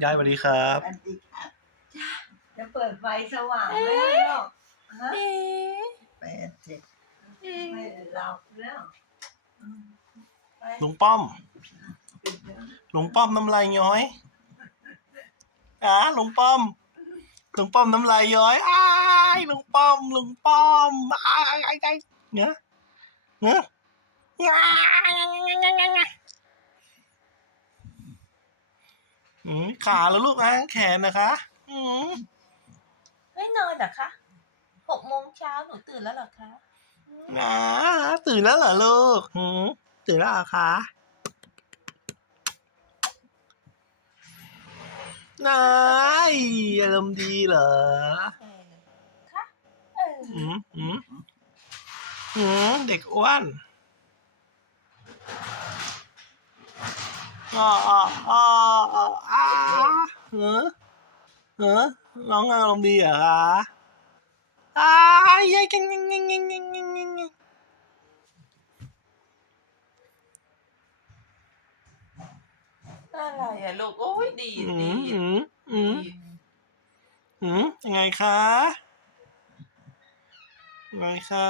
ยายสวัสดีครับสวัสดีค่ะจะเปิดไฟสว่างไหมลูกฮะเอ๊ะเปิดเสร็จเอ๊ะไม่หลับแล้วอืมไปลุงป้อม ปิดแล้วลุงป้อมน้ำลายย้อยอะลุงป้อม ลุงป้อมน้ำลายย้อยอ้ายลุงป้อม ลุงป้อมอ้ายอ้ายอ้ายเงี้ยเงี้ยง่าอืม ขาแล้วลูกอะแขนนะคะอืมไม่นอนเหรอคะหกโมงเช้าหนูตื่นแล้วเหรอคะอ่าตื่นแล้วเหรอลูกหืมตื่นแล้วเหรอคะนายอารมณ์ดีเหรอเออคะเอออืมอืมอืมเด็กอ้วน อ๋ออ๋ออ๋ออ๋ออ้าเฮ้อเฮ้อน้องอารมณ์ดีเหรอคะอ้ายยัยกันยังยังยังยังยังยังยังอะไรอะลูก โอ้ยดีอืดีมอืมอืมดีอืมยังไงคะยังไงคะ